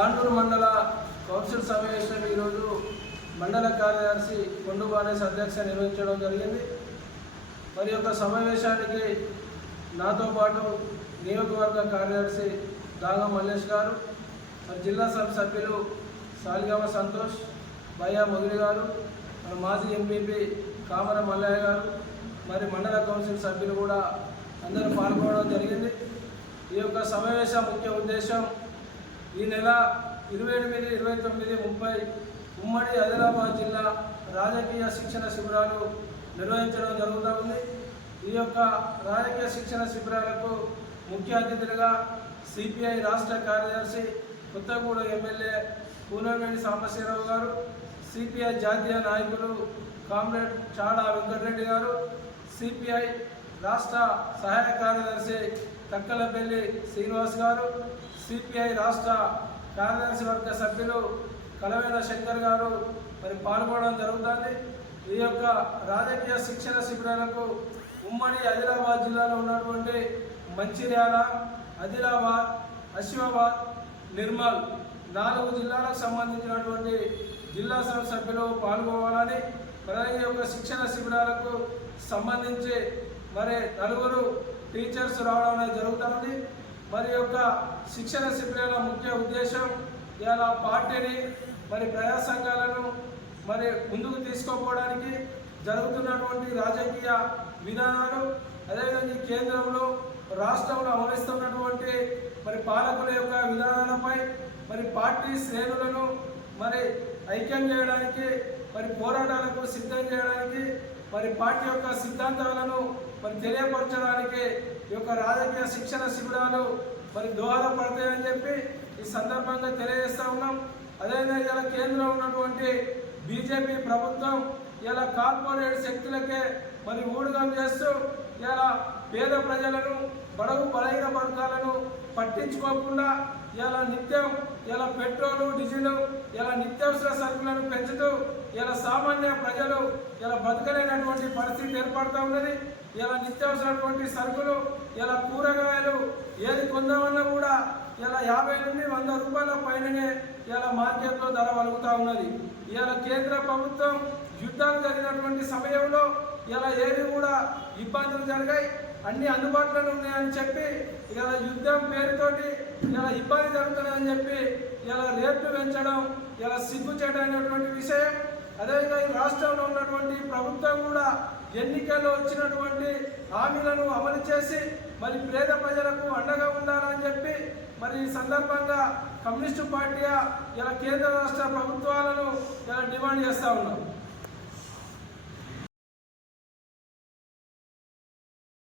తాండూరు మండల కౌన్సిల్ సమావేశం ఈరోజు మండల కార్యదర్శి కొండు బానేశ్ అధ్యక్ష నిర్వహించడం జరిగింది. మరి యొక్క సమావేశానికి నాతో పాటు నియోజకవర్గ కార్యదర్శి దాగా మల్లేష్ గారు, మరి జిల్లా సభ్యులు సాలిగామ సంతోష్, భయ్యా మొగిలి గారు, మరి మాజీ ఎంపీపీ కామర మల్లయ్య గారు, మరి మండల కౌన్సిల్ సభ్యులు కూడా అందరూ పాల్గొనడం జరిగింది. ఈ యొక్క సమావేశ ముఖ్య ఉద్దేశం ఈ నెల 28, 29, 30 ఉమ్మడి ఆదిలాబాద్ జిల్లా రాజకీయ శిక్షణ శిబిరాలు నిర్వహించడం జరుగుతుంది. ఈ యొక్క రాజకీయ శిక్షణ శిబిరాలకు ముఖ్య అతిథులుగా సిపిఐ రాష్ట్ర కార్యదర్శి కొత్తగూడెం ఎమ్మెల్యే కూనవేణి సాంబశివరావు గారు, సిపిఐ జాతీయ నాయకులు కామ్రేడ్ చాడా వెంకటరెడ్డి గారు, సిపిఐ రాష్ట్ర సహాయ కార్యదర్శి తక్కలపల్లి శ్రీనివాస్ గారు, సిపిఐ రాష్ట్ర కార్యదర్శి వర్గ సభ్యులు కలవేల శంకర్ గారు మరి పాల్గొనడం జరుగుతుంది. ఈ యొక్క రాజకీయ శిక్షణ శిబిరాలకు ఉమ్మడి ఆదిలాబాద్ జిల్లాలో ఉన్నటువంటి మంచిర్యాల, ఆదిలాబాద్, ఆసిఫాబాద్, నిర్మల్ 4 జిల్లాలకు సంబంధించినటువంటి జిల్లా సభ్యులు పాల్గొనాలని, మరి ఈ యొక్క శిక్షణ శిబిరాలకు సంబంధించి మరి 4 టీచర్స్ రావడం అనేది జరుగుతుంది. మరి యొక్క శిక్షణ శిబిరాల ముఖ్య ఉద్దేశం ఇలా పార్టీని మరి ప్రజా సంఘాలను మరి ముందుకు తీసుకోపోవడానికి జరుగుతున్నటువంటి రాజకీయ విధానాలు, అదేవిధంగా కేంద్రంలో రాష్ట్రంలో అమలుస్తున్నటువంటి మరి పాలకుల యొక్క విధానాలపై మరి పార్టీ శ్రేణులను మరి ఐక్యం చేయడానికి, మరి పోరాటాలకు సిద్ధం చేయడానికి, మరి పార్టీ యొక్క సిద్ధాంతాలను మరి తెలియపరచడానికి ఈ యొక్క రాజకీయ శిక్షణ శిబిరాలు మరి దోహదపడతాయని చెప్పి ఈ సందర్భంగా తెలియజేస్తూ ఉన్నాం. అదేవిధంగా ఇలా కేంద్రంలో ఉన్నటువంటి బీజేపీ ప్రభుత్వం ఇలా కార్పొరేట్ శక్తులకే మరి ఊడుగం చేస్తూ ఇలా పేద ప్రజలను, బడుగు బలహీన వర్గాలను పట్టించుకోకుండా ఇలా నిత్యం ఇలా పెట్రోలు, డీజిల్, ఇలా నిత్యావసర సరుకులను పెంచుతూ ఇలా సామాన్య ప్రజలు ఇలా బతకలేనటువంటి పరిస్థితి ఏర్పడుతూ ఉన్నది. ఇలా నిత్యావసరటువంటి సరుకులు, ఇలా కూరగాయలు ఏది కొందామన్నా కూడా ఇలా 50 నుండి 100 రూపాయల పైననే ఇలా మార్కెట్లో ధర వలుగుతూ ఉన్నది. ఇలా కేంద్ర ప్రభుత్వం యుద్ధాలు జరిగినటువంటి సమయంలో ఇలా ఏవి కూడా ఇబ్బందులు జరిగాయి, అన్ని అందుబాటులో ఉన్నాయని చెప్పి ఇలా యుద్ధం పేరుతోటి ఇలా ఇబ్బంది జరుగుతున్నాయని చెప్పి ఇలా రేట్లు పెంచడం ఇలా సిగ్గుచేటైనటువంటి విషయం. అదేవిధంగా ఈ రాష్ట్రంలో ఉన్నటువంటి ప్రభుత్వం కూడా ఎన్నికల్లో వచ్చినటువంటి హామీలను అమలు చేసి మరి పేద ప్రజలకు అండగా ఉండాలని చెప్పి మరి ఈ సందర్భంగా కమ్యూనిస్టు పార్టీ ఇలా కేంద్ర రాష్ట్ర ప్రభుత్వాలను ఇలా డిమాండ్ చేస్తూ ఉన్నాం.